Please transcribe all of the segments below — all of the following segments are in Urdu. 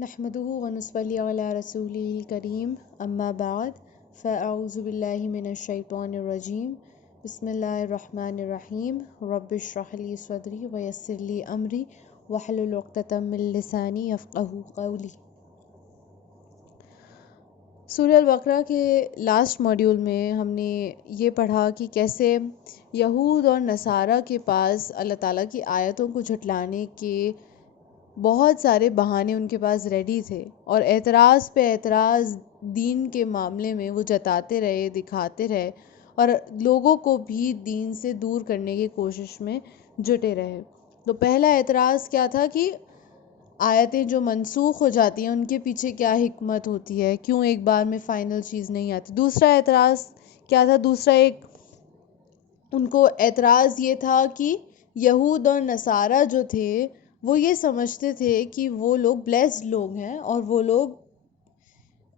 نحمده ونصلي على رسوله الكريم اما بعد فاعوذ باللہ من الشیطان الرجیم بسم اللہ الرحمن الرحیم رب اشرح لي صدری ویسر لي امری واحلل عقدۃ من لسانی یفقہوا قولی۔ سورہ البقرہ کے لاسٹ موڈیول میں ہم نے یہ پڑھا کہ کیسے یہود اور نصارہ کے پاس اللہ تعالیٰ کی آیتوں کو جھٹلانے کے بہت سارے بہانے ان کے پاس ریڈی تھے، اور اعتراض پہ اعتراض دین کے معاملے میں وہ جتاتے رہے، دکھاتے رہے، اور لوگوں کو بھی دین سے دور کرنے کی کوشش میں جٹے رہے۔ تو پہلا اعتراض کیا تھا کہ آیتیں جو منسوخ ہو جاتی ہیں ان کے پیچھے کیا حکمت ہوتی ہے، کیوں ایک بار میں فائنل چیز نہیں آتی۔ دوسرا اعتراض کیا تھا، ان کو اعتراض یہ تھا کہ یہود اور نصارہ جو تھے وہ یہ سمجھتے تھے کہ وہ لوگ بلیسڈ لوگ ہیں اور وہ لوگ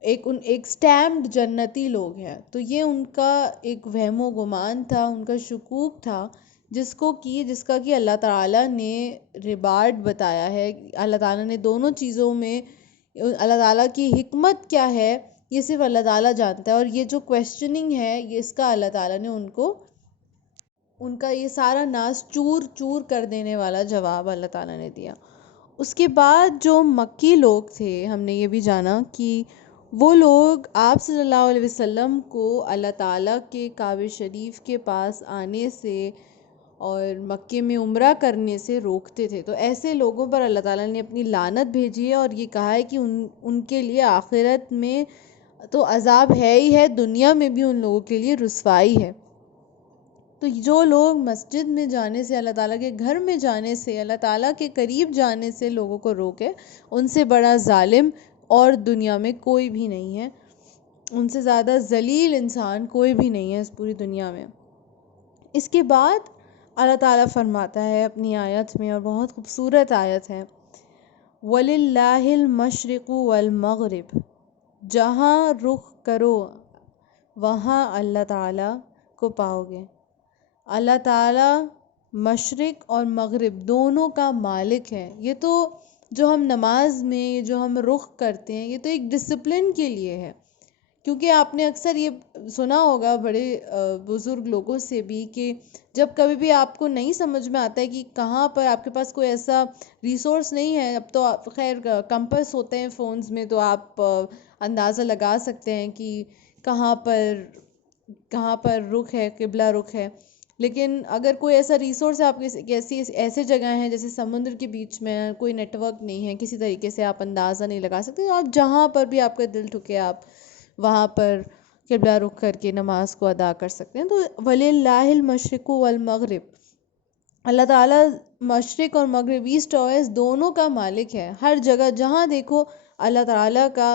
ایک سٹیمپڈ جنتی لوگ ہیں۔ تو یہ ان کا ایک وہم و گمان تھا، ان کا شکوک تھا، جس کا کہ اللہ تعالیٰ نے ریبارڈ بتایا ہے۔ اللہ تعالیٰ نے دونوں چیزوں میں اللہ تعالیٰ کی حکمت کیا ہے یہ صرف اللہ تعالیٰ جانتا ہے، اور یہ جو کویسچننگ ہے اس کا اللہ تعالیٰ نے ان کا یہ سارا ناز چور چور کر دینے والا جواب اللہ تعالیٰ نے دیا۔ اس کے بعد جو مکی لوگ تھے، ہم نے یہ بھی جانا کہ وہ لوگ آپ صلی اللہ علیہ وسلم کو اللہ تعالیٰ کے کعبہ شریف کے پاس آنے سے اور مکے میں عمرہ کرنے سے روکتے تھے۔ تو ایسے لوگوں پر اللہ تعالیٰ نے اپنی لعنت بھیجی ہے، اور یہ کہا ہے کہ ان کے لیے آخرت میں تو عذاب ہے ہی ہے، دنیا میں بھی ان لوگوں کے لیے رسوائی ہے۔ تو جو لوگ مسجد میں جانے سے، اللہ تعالیٰ کے گھر میں جانے سے، اللہ تعالیٰ کے قریب جانے سے لوگوں کو روکے، ان سے بڑا ظالم اور دنیا میں کوئی بھی نہیں ہے، ان سے زیادہ ذلیل انسان کوئی بھی نہیں ہے اس پوری دنیا میں۔ اس کے بعد اللہ تعالیٰ فرماتا ہے اپنی آیت میں، اور بہت خوبصورت آیت ہے، وَلِلَّهِ الْمَشْرِقُ وَالْمَغْرِبُ، جہاں رخ کرو وہاں اللہ تعالیٰ کو پاؤ گے۔ اللہ تعالیٰ مشرق اور مغرب دونوں کا مالک ہے۔ یہ تو جو ہم نماز میں جو ہم رخ کرتے ہیں، یہ تو ایک ڈسپلن کے لیے ہے، کیونکہ آپ نے اکثر یہ سنا ہوگا بڑے بزرگ لوگوں سے بھی کہ جب کبھی بھی آپ کو نہیں سمجھ میں آتا ہے کہ کہاں پر آپ کے پاس کوئی ایسا ریسورس نہیں ہے، اب تو خیر کمپس ہوتے ہیں فونز میں، تو آپ اندازہ لگا سکتے ہیں کہ کہاں پر رخ ہے، قبلہ رخ ہے۔ لیکن اگر کوئی ایسا ریسورس ہے، آپ ایسے جگہ ہیں جیسے سمندر کے بیچ میں، کوئی نیٹ ورک نہیں ہے، کسی طریقے سے آپ اندازہ نہیں لگا سکتے، تو آپ جہاں پر بھی آپ کا دل ٹھکے آپ وہاں پر قبلہ رخ کر کے نماز کو ادا کر سکتے ہیں۔ تو وَلِلَّهِ الْمَشْرِقُ وَالْمَغْرِبُ، اللہ تعالیٰ مشرق اور مغرب، ایسٹ اور ویسٹ دونوں کا مالک ہے۔ ہر جگہ جہاں دیکھو اللہ تعالیٰ کا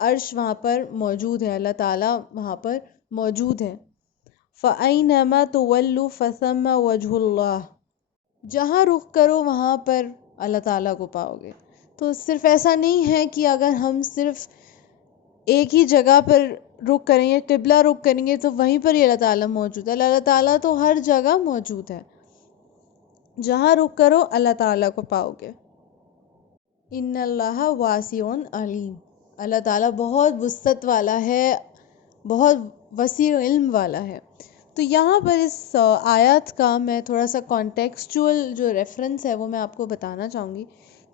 عرش وہاں پر موجود ہے، اللہ تعالیٰ وہاں پر موجود ہے۔ فَأَيْنَمَا تُوَلُّوا فَثَمَّ وَجْهُ اللَّهِ، جہاں رخ کرو وہاں پر اللہ تعالیٰ کو پاؤ گے۔ تو صرف ایسا نہیں ہے کہ اگر ہم صرف ایک ہی جگہ پر رخ کریں گے، قبلہ رخ کریں گے، تو وہیں پر ہی اللہ تعالیٰ موجود ہے۔ اللہ تعالیٰ تو ہر جگہ موجود ہے، جہاں رخ کرو اللہ تعالیٰ کو پاؤ گے۔ ان اللہ واسع علیم، اللہ تعالیٰ بہت وسعت والا ہے، بہت وسیع علم والا ہے۔ تو یہاں پر اس آیات کا میں تھوڑا سا کانٹیکسچول جو ریفرنس ہے وہ میں آپ کو بتانا چاہوں گی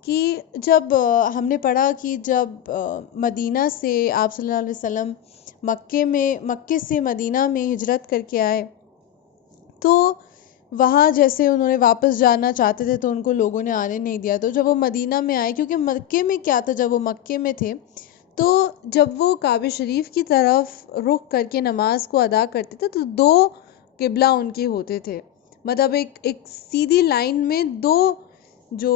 کہ جب ہم نے پڑھا کہ جب مدینہ سے آپ صلی اللہ علیہ وسلم مکے سے مدینہ میں ہجرت کر کے آئے، تو وہاں جیسے انہوں نے واپس جانا چاہتے تھے تو ان کو لوگوں نے آنے نہیں دیا۔ تو جب وہ مدینہ میں آئے، کیونکہ مکے میں کیا تھا، جب وہ مکے میں تھے تو جب وہ کعبہ شریف کی طرف رخ کر کے نماز کو ادا کرتے تھے تو دو قبلہ ان کے ہوتے تھے، مطلب ایک سیدھی لائن میں دو جو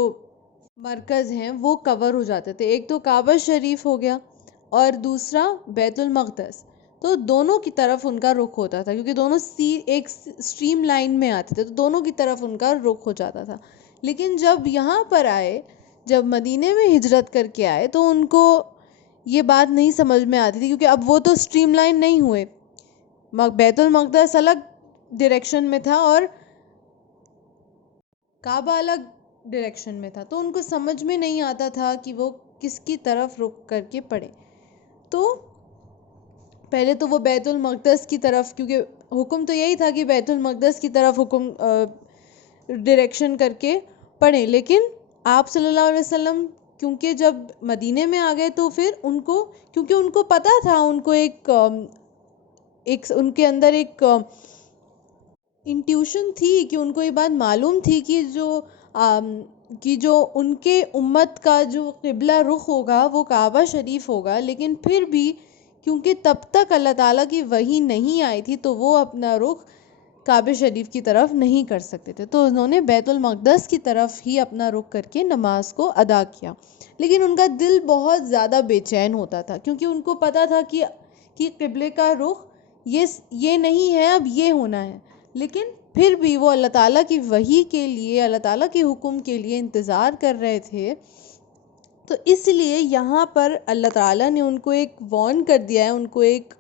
مرکز ہیں وہ کور ہو جاتے تھے، ایک تو کعبہ شریف ہو گیا اور دوسرا بیت المقدس۔ تو دونوں کی طرف ان کا رخ ہوتا تھا، کیونکہ دونوں ایک سٹریم لائن میں آتے تھے، تو دونوں کی طرف ان کا رخ ہو جاتا تھا۔ لیکن جب یہاں پر آئے، جب مدینے میں ہجرت کر کے آئے، تو ان کو یہ بات نہیں سمجھ میں آتی تھی، کیونکہ اب وہ تو سٹریم لائن نہیں ہوئے، بیت المقدس الگ ڈائریکشن میں تھا اور کعبہ الگ ڈائریکشن میں تھا، تو ان کو سمجھ میں نہیں آتا تھا کہ وہ کس کی طرف رخ کر کے پڑھیں. تو پہلے تو وہ بیت المقدس کی طرف، کیونکہ حکم تو یہی تھا کہ بیت المقدس کی طرف حکم ڈائریکشن کر کے پڑھیں، لیکن آپ صلی اللہ علیہ وسلم کیونکہ جب مدینے میں آ گئے تو پھر ان کو، کیونکہ ان کو پتہ تھا، ان کو ایک ان کے اندر ایک انٹیوشن تھی، کہ ان کو یہ بات معلوم تھی کہ جو ان کے امت کا جو قبلہ رخ ہوگا وہ کعبہ شریف ہوگا. لیکن پھر بھی کیونکہ تب تک اللہ تعالیٰ کی وحی نہیں آئی تھی تو وہ اپنا رخ کعبہ شریف کی طرف نہیں کر سکتے تھے، تو انہوں نے بیت المقدس کی طرف ہی اپنا رخ کر کے نماز کو ادا کیا. لیکن ان کا دل بہت زیادہ بے چین ہوتا تھا، کیونکہ ان کو پتہ تھا کہ قبلے کا رخ یہ نہیں ہے، اب یہ ہونا ہے. لیکن پھر بھی وہ اللہ تعالیٰ کی وحی کے لیے، اللہ تعالیٰ کے حکم کے لیے انتظار کر رہے تھے. تو اس لیے یہاں پر اللہ تعالیٰ نے ان کو ایک وارن کر دیا ہے، ان کو ایک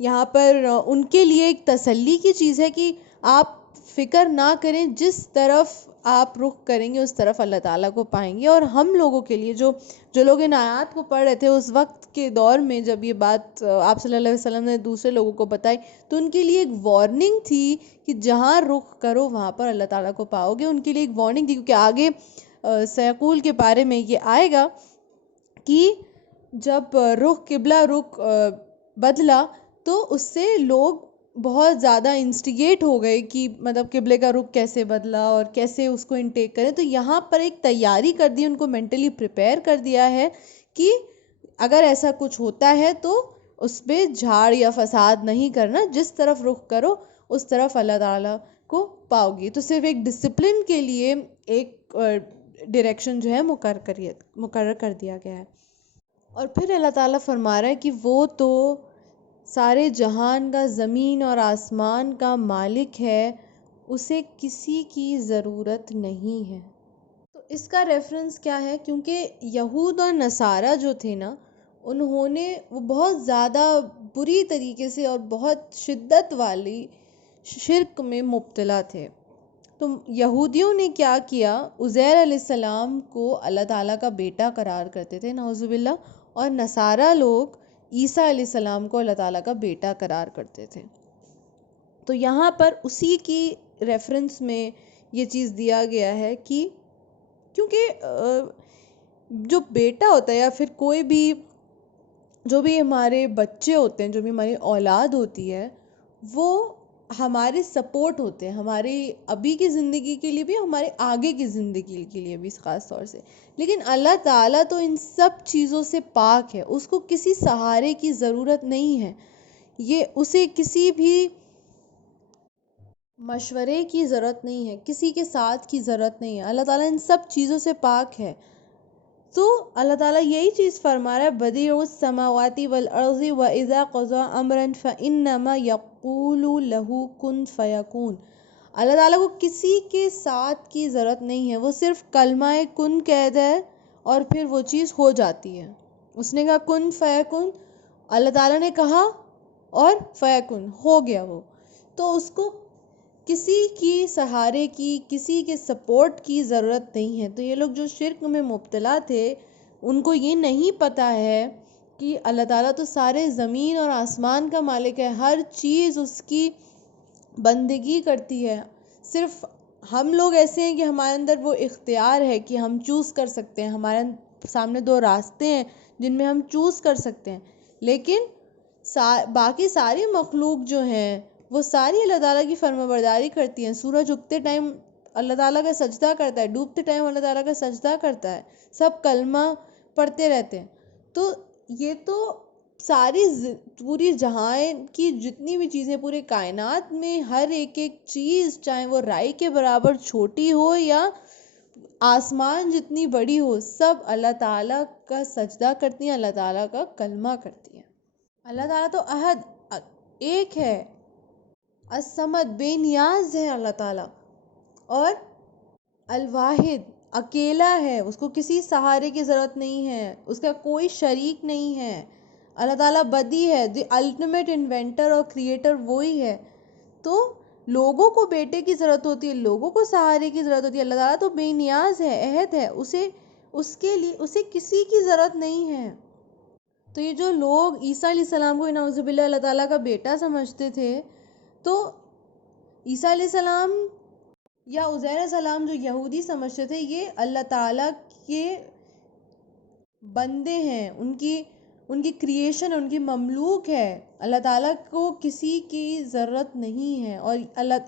یہاں پر ان کے لیے ایک تسلی کی چیز ہے کہ آپ فکر نہ کریں، جس طرف آپ رخ کریں گے اس طرف اللہ تعالیٰ کو پائیں گے. اور ہم لوگوں کے لیے جو لوگ ان آیات کو پڑھ رہے تھے اس وقت کے دور میں، جب یہ بات آپ صلی اللہ علیہ وسلم نے دوسرے لوگوں کو بتائی، تو ان کے لیے ایک وارننگ تھی کہ جہاں رخ کرو وہاں پر اللہ تعالیٰ کو پاؤ گے. ان کے لیے ایک وارننگ تھی، کیونکہ آگے سیقول کے بارے میں یہ آئے گا کہ جب قبلہ رخ بدلا تو اس سے لوگ بہت زیادہ انسٹیگیٹ ہو گئے کہ مطلب قبلے کا رخ کیسے بدلا اور کیسے اس کو انٹیک کریں. تو یہاں پر ایک تیاری کر دی، ان کو مینٹلی پریپیئر کر دیا ہے کہ اگر ایسا کچھ ہوتا ہے تو اس پہ جھاڑ یا فساد نہیں کرنا، جس طرف رخ کرو اس طرف اللہ تعالیٰ کو پاؤ گی. تو صرف ایک ڈسپلن کے لیے ایک ڈائریکشن جو ہے مقرر کر دیا گیا ہے. اور پھر اللہ تعالیٰ فرما رہا ہے کہ وہ تو سارے جہان کا، زمین اور آسمان کا مالک ہے، اسے کسی کی ضرورت نہیں ہے. تو اس کا ریفرنس کیا ہے؟ کیونکہ یہود اور نصارہ جو تھے نا، وہ بہت زیادہ بری طریقے سے اور بہت شدت والی شرک میں مبتلا تھے. تو یہودیوں نے کیا کیا، عزیر علیہ السلام کو اللہ تعالیٰ کا بیٹا قرار کرتے تھے، نعوذ باللہ، اور نصارہ لوگ عیسیٰ علیہ السلام کو اللہ تعالیٰ کا بیٹا قرار کرتے تھے. تو یہاں پر اسی کی ریفرنس میں یہ چیز دیا گیا ہے کہ کیونکہ جو بیٹا ہوتا ہے یا پھر کوئی بھی جو بھی ہمارے بچے ہوتے ہیں، جو بھی ہماری اولاد ہوتی ہے، وہ ہمارے سپورٹ ہوتے ہیں، ہماری ابھی کی زندگی کے لیے بھی، ہمارے آگے کی زندگی کے لیے بھی خاص طور سے. لیکن اللہ تعالیٰ تو ان سب چیزوں سے پاک ہے، اس کو کسی سہارے کی ضرورت نہیں ہے، اسے کسی بھی مشورے کی ضرورت نہیں ہے، کسی کے ساتھ کی ضرورت نہیں ہے. اللہ تعالیٰ ان سب چیزوں سے پاک ہے. تو اللہ تعالیٰ یہی چیز فرما رہا ہے، بدیع السماوات والارض واذا قضى امرا فانما يقول له كن فيكون. اللہ تعالیٰ کو کسی کے ساتھ کی ضرورت نہیں ہے، وہ صرف کلمہ کن کہتا ہے اور پھر وہ چیز ہو جاتی ہے. اس نے کہا کن فیکن، اللہ تعالیٰ نے کہا اور فیکن ہو گیا وہ. تو اس کو کسی کی سہارے کی، کسی کے سپورٹ کی ضرورت نہیں ہے. تو یہ لوگ جو شرک میں مبتلا تھے، ان کو یہ نہیں پتہ ہے کہ اللہ تعالیٰ تو سارے زمین اور آسمان کا مالک ہے، ہر چیز اس کی بندگی کرتی ہے. صرف ہم لوگ ایسے ہیں کہ ہمارے اندر وہ اختیار ہے کہ ہم چوز کر سکتے ہیں، ہمارے سامنے دو راستے ہیں جن میں ہم چوز کر سکتے ہیں. لیکن باقی ساری مخلوق جو ہیں وہ ساری اللہ تعالیٰ کی فرما برداری کرتی ہیں. سورج اگتے ٹائم اللہ تعالیٰ کا سجدہ کرتا ہے، ڈوبتے ٹائم اللہ تعالیٰ کا سجدہ کرتا ہے، سب کلمہ پڑھتے رہتے ہیں. تو یہ تو ساری پوری جہان کی جتنی بھی چیزیں، پورے کائنات میں ہر ایک چیز، چاہے وہ رائی کے برابر چھوٹی ہو یا آسمان جتنی بڑی ہو، سب اللہ تعالیٰ کا سجدہ کرتی ہیں، اللہ تعالیٰ کا کلمہ کرتی ہیں. اللہ تعالیٰ تو احد، ایک ہے، الصمد، بے نیاز ہے اللہ تعالیٰ، اور الواحد، اکیلا ہے، اس کو کسی سہارے کی ضرورت نہیں ہے، اس کا کوئی شریک نہیں ہے. اللہ تعالیٰ بدی ہے، دی الٹیمیٹ انوینٹر اور کریٹر وہی ہے. تو لوگوں کو بیٹے کی ضرورت ہوتی ہے، لوگوں کو سہارے کی ضرورت ہوتی ہے. اللہ تعالیٰ تو بے نیاز ہے، احد ہے، اس کے لیے اسے کسی کی ضرورت نہیں ہے۔ تو یہ جو لوگ عیسیٰ علیہ السلام کو نعوذ باللہ اللہ تعالیٰ کا بیٹا سمجھتے تھے، تو عیسیٰ علیہ السلام یا عزیر علیہ السلام جو یہودی سمجھتے تھے، یہ اللہ تعالیٰ کے بندے ہیں، ان کی کریشن، ان کی مملوک ہے۔ اللہ تعالیٰ کو کسی کی ضرورت نہیں ہے، اور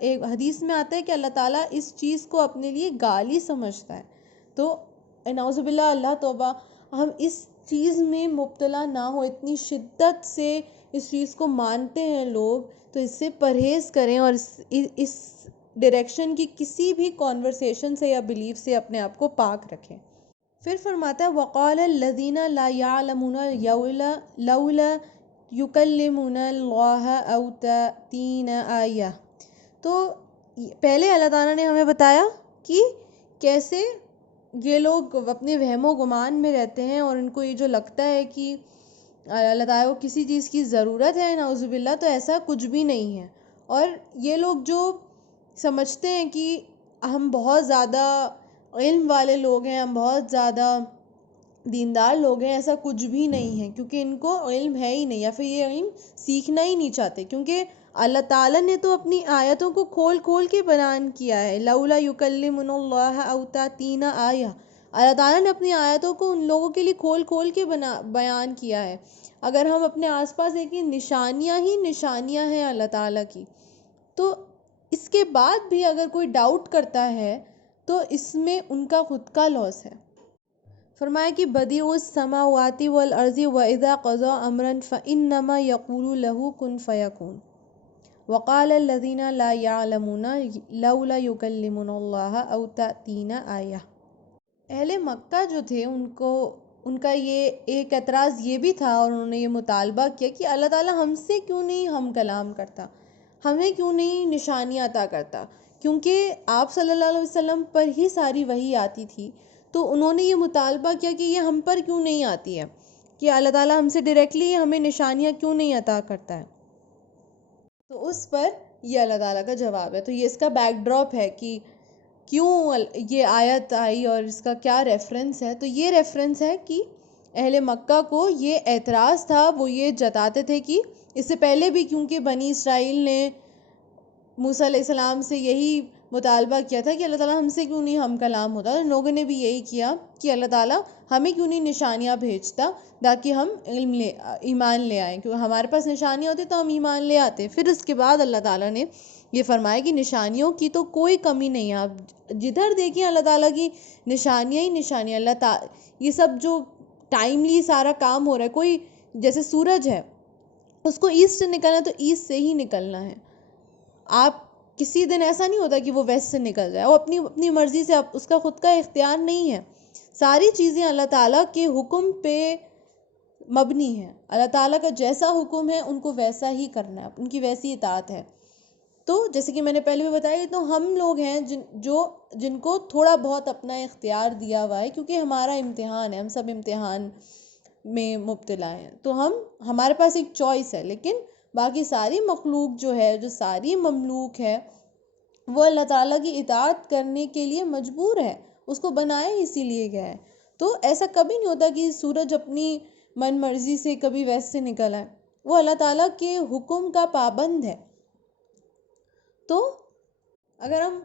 ایک حدیث میں آتا ہے کہ اللہ تعالیٰ اس چیز کو اپنے لیے گالی سمجھتا ہے۔ تو نعوذ باللہ، اللہ توبہ، ہم اس چیز میں مبتلا نہ ہو۔ اتنی شدت سے اس چیز کو مانتے ہیں لوگ، تو اس سے پرہیز کریں، اور اس ڈائریکشن کی کسی بھی کانورسیشن سے یا بلیف سے اپنے آپ کو پاک رکھیں۔ پھر فرماتا ہے وَقَالَ الَّذِينَ لَا يَعْلَمُونَ لَوْلَا يُكَلِّمُنَا اللَّهُ أَوْ تَأْتِينَا آیَةٌ۔ تو پہلے اللہ تعالیٰ نے ہمیں بتایا کہ کیسے یہ لوگ اپنے وہم و گمان میں رہتے ہیں، اور ان کو یہ جو لگتا ہے کہ اللہ تعالیٰ کو کسی چیز کی ضرورت ہے، نعوذ باللہ، تو ایسا کچھ بھی نہیں ہے۔ اور یہ لوگ جو سمجھتے ہیں کہ ہم بہت زیادہ علم والے لوگ ہیں، ہم بہت زیادہ دیندار لوگ ہیں، ایسا کچھ بھی نہیں ہے، کیونکہ ان کو علم ہے ہی نہیں، یا پھر یہ علم سیکھنا ہی نہیں چاہتے، کیونکہ اللہ تعالیٰ نے تو اپنی آیتوں کو کھول کھول کے بیان کیا ہے۔ لولا یکلمنا اللہ او تاتینا آیہ، اللہ تعالیٰ نے اپنی آیتوں کو ان لوگوں کے لیے کھول کھول کے بیان کیا ہے۔ اگر ہم اپنے آس پاس دیکھیں، نشانیاں ہی نشانیاں ہیں اللہ تعالیٰ کی، تو اس کے بعد بھی اگر کوئی ڈاؤٹ کرتا ہے تو اس میں ان کا خود کا لاس ہے۔ فرمایا کہ بدیع السماوات والارض واذا قضى امرا فانما يقول له كن فيكون وقال الذين لا يعلمون لولا يكلمنا الله او تأتينا آیہ۔ اہل مکہ جو تھے، ان کا یہ ایک اعتراض یہ بھی تھا، اور انہوں نے یہ مطالبہ کیا کہ اللہ تعالیٰ ہم سے کیوں نہیں ہم کلام کرتا، ہمیں کیوں نہیں نشانیاں عطا کرتا، کیونکہ آپ صلی اللہ علیہ وسلم پر ہی ساری وحی آتی تھی۔ تو انہوں نے یہ مطالبہ کیا کہ یہ ہم پر کیوں نہیں آتی ہے، کہ اللہ تعالیٰ ہم سے ڈائریکٹلی ہمیں نشانیاں کیوں نہیں عطا کرتا ہے۔ تو اس پر یہ اللہ تعالیٰ کا جواب ہے۔ تو یہ اس کا بیک ڈراپ ہے کہ کیوں یہ آیت آئی اور اس کا کیا ریفرنس ہے۔ تو یہ ریفرنس ہے کہ اہل مکہ کو یہ اعتراض تھا، وہ یہ جتاتے تھے کہ اس سے پہلے بھی کیونکہ بنی اسرائیل نے موسیٰ علیہ السلام سے یہی مطالبہ کیا تھا کہ اللہ تعالیٰ ہم سے کیوں نہیں ہم کلام ہوتا، ان لوگوں نے بھی یہی کیا کہ اللہ تعالیٰ ہمیں کیوں نہیں نشانیاں بھیجتا تاکہ ہم ایمان لے آئیں، کیونکہ ہمارے پاس نشانیاں ہوتی تو ہم ایمان لے آتے۔ پھر اس کے بعد اللہ تعالیٰ نے یہ فرمایا کہ نشانیوں کی تو کوئی کمی نہیں ہے، آپ جدھر دیکھیں اللہ تعالیٰ کی نشانیاں ہی نشانیاں۔ اللہ تعالیٰ یہ سب جو ٹائملی سارا کام ہو رہا ہے، کوئی جیسے سورج ہے، اس کو ایسٹ سے نکلنا ہے تو ایسٹ سے ہی نکلنا ہے۔ آپ کسی دن ایسا نہیں ہوتا کہ وہ ویسٹ سے نکل جائے، وہ اپنی مرضی سے، اس کا خود کا اختیار نہیں ہے۔ ساری چیزیں اللہ تعالیٰ کے حکم پہ مبنی ہیں، اللہ تعالیٰ کا جیسا حکم ہے ان کو ویسا ہی کرنا ہے، ان کی ویسی اطاعت ہے۔ تو جیسے کہ میں نے پہلے بھی بتایا، تو ہم لوگ ہیں جن کو تھوڑا بہت اپنا اختیار دیا ہوا ہے، کیونکہ ہمارا امتحان ہے، ہم سب امتحان میں مبتلا ہیں، تو ہمارے پاس ایک چوائس ہے، لیکن باقی ساری مخلوق جو ہے، جو ساری مملوک ہے، وہ اللہ تعالیٰ کی اطاعت کرنے کے لیے مجبور ہے، اس کو بنایا اسی لیے گیا ہے۔ تو ایسا کبھی نہیں ہوتا کہ سورج اپنی من مرضی سے کبھی ویسٹ سے نکل آئے، وہ اللہ تعالیٰ کے حکم کا پابند ہے۔ تو اگر ہم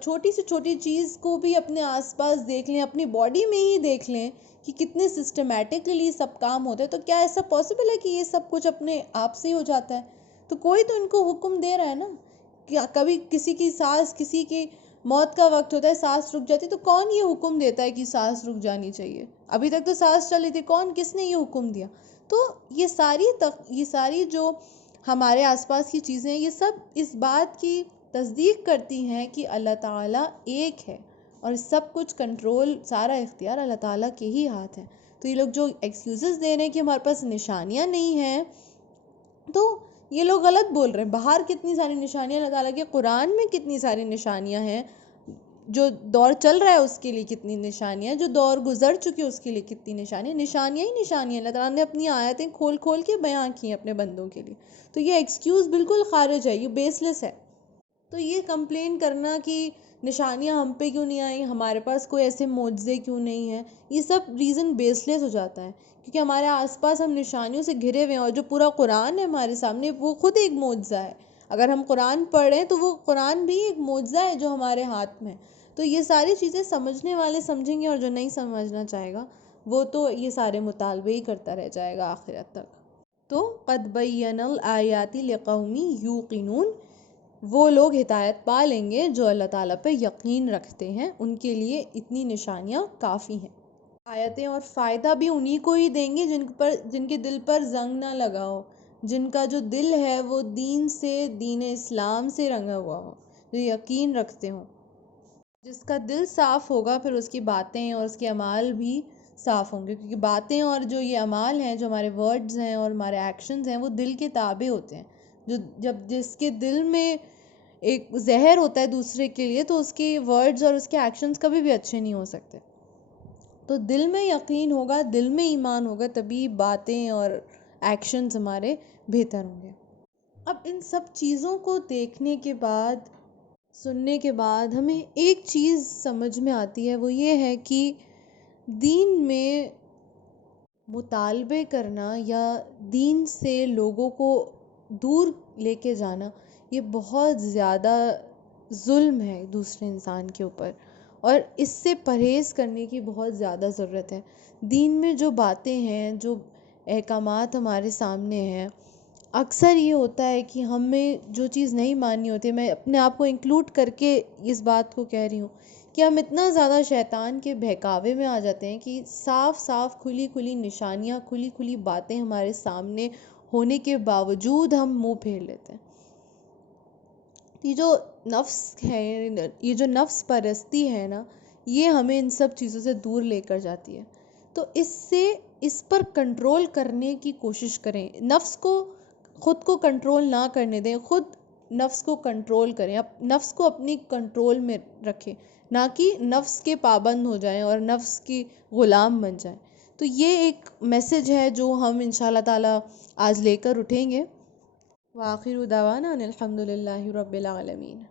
چھوٹی سے چھوٹی چیز کو بھی اپنے آس پاس دیکھ لیں، اپنی باڈی میں ہی دیکھ لیں کہ کتنے سسٹمیٹکلی سب کام ہوتے ہیں، تو کیا ایسا پاسبل ہے کہ یہ سب کچھ اپنے آپ سے ہی ہو جاتا ہے؟ تو کوئی تو ان کو حکم دے رہا ہے نا۔ کیا کبھی کسی کی سانس، کسی کی موت کا وقت ہوتا ہے، سانس رک جاتی، تو کون یہ حکم دیتا ہے کہ سانس رک جانی چاہیے؟ ابھی تک تو سانس چل رہی تھی، کس نے یہ حکم دیا؟ تو یہ ساری جو ہمارے آس پاس کی چیزیں ہیں، یہ سب اس بات کی تصدیق کرتی ہیں کہ اللہ تعالیٰ ایک ہے، اور سب کچھ کنٹرول، سارا اختیار اللہ تعالیٰ کے ہی ہاتھ ہے۔ تو یہ لوگ جو ایکسکیوزز دے رہے ہیں کہ ہمارے پاس نشانیاں نہیں ہیں، تو یہ لوگ غلط بول رہے ہیں۔ باہر کتنی ساری نشانیاں، اللہ تعالیٰ کے قرآن میں کتنی ساری نشانیاں ہیں، جو دور چل رہا ہے اس کے لیے کتنی نشانیاں، جو دور گزر چکی ہے اس کے لیے کتنی نشانیاں، نشانیاں ہی نشانیاں۔ اللہ تعالیٰ نے اپنی آیتیں کھول کھول کے بیان کی ہیں اپنے بندوں کے لیے، تو یہ ایکسکیوز بالکل خارج ہے، یہ بیس لیس ہے۔ تو یہ کمپلین کرنا کہ نشانیاں ہم پہ کیوں نہیں آئیں، ہمارے پاس کوئی ایسے معجزے کیوں نہیں ہیں، یہ سب ریزن بیس لیس ہو جاتا ہے، کیونکہ ہمارے آس پاس ہم نشانیوں سے گھرے ہوئے ہیں، اور جو پورا قرآن ہے ہمارے سامنے وہ خود ایک معجزہ ہے۔ اگر ہم قرآن پڑھیں تو وہ قرآن بھی ایک معجزہ ہے جو ہمارے ہاتھ میں ہے۔ تو یہ ساری چیزیں سمجھنے والے سمجھیں گے، اور جو نہیں سمجھنا چاہے گا وہ تو یہ سارے مطالبے ہی کرتا رہ جائے گا آخرت تک۔ تو قد بین الآیات لقوم یوقنون، وہ لوگ ہدایت پا لیں گے جو اللہ تعالیٰ پہ یقین رکھتے ہیں، ان کے لیے اتنی نشانیاں کافی ہیں۔ آیتیں اور فائدہ بھی انہی کو ہی دیں گے جن کے دل پر زنگ نہ لگا ہو، جن کا جو دل ہے وہ دین سے، دین اسلام سے رنگا ہوا ہو، جو یقین رکھتے ہوں۔ جس کا دل صاف ہوگا پھر اس کی باتیں اور اس کے اعمال بھی صاف ہوں گے، کیونکہ باتیں اور جو یہ اعمال ہیں، جو ہمارے ورڈز ہیں اور ہمارے ایکشنز ہیں، وہ دل کے تابع ہوتے ہیں۔ جس کے دل میں ایک زہر ہوتا ہے دوسرے کے لیے، تو اس کے ورڈز اور اس کے ایکشنز کبھی بھی اچھے نہیں ہو سکتے۔ تو دل میں یقین ہوگا، دل میں ایمان ہوگا، تبھی باتیں اور ایکشنز ہمارے بہتر ہوں گے۔ اب ان سب چیزوں کو دیکھنے کے بعد، سننے کے بعد ہمیں ایک چیز سمجھ میں آتی ہے، وہ یہ ہے کہ دین میں مطالبے کرنا یا دین سے لوگوں کو دور لے کے جانا، یہ بہت زیادہ ظلم ہے دوسرے انسان کے اوپر، اور اس سے پرہیز کرنے کی بہت زیادہ ضرورت ہے۔ دین میں جو باتیں ہیں، جو احکامات ہمارے سامنے ہیں، اکثر یہ ہوتا ہے کہ ہمیں جو چیز نہیں ماننی ہوتی، میں اپنے آپ کو انکلوڈ کر کے اس بات کو کہہ رہی ہوں کہ ہم اتنا زیادہ شیطان کے بہکاوے میں آ جاتے ہیں کہ صاف صاف کھلی کھلی نشانیاں، کھلی کھلی باتیں ہمارے سامنے ہونے کے باوجود ہم منہ پھیر لیتے ہیں۔ یہ جو نفس ہے، یہ جو نفس پرستی ہے نا، یہ ہمیں ان سب چیزوں سے دور لے کر جاتی ہے۔ تو اس پر کنٹرول کرنے کی کوشش کریں، نفس کو، خود کو کنٹرول نہ کرنے دیں، خود نفس کو کنٹرول کریں، نفس کو اپنی کنٹرول میں رکھیں، نہ کہ نفس کے پابند ہو جائیں اور نفس کی غلام بن جائیں۔ تو یہ ایک میسج ہے جو ہم انشاءاللہ تعالی آج لے کر اٹھیں گے۔ وآخر دعوانا ان الحمد للہ رب العالمین۔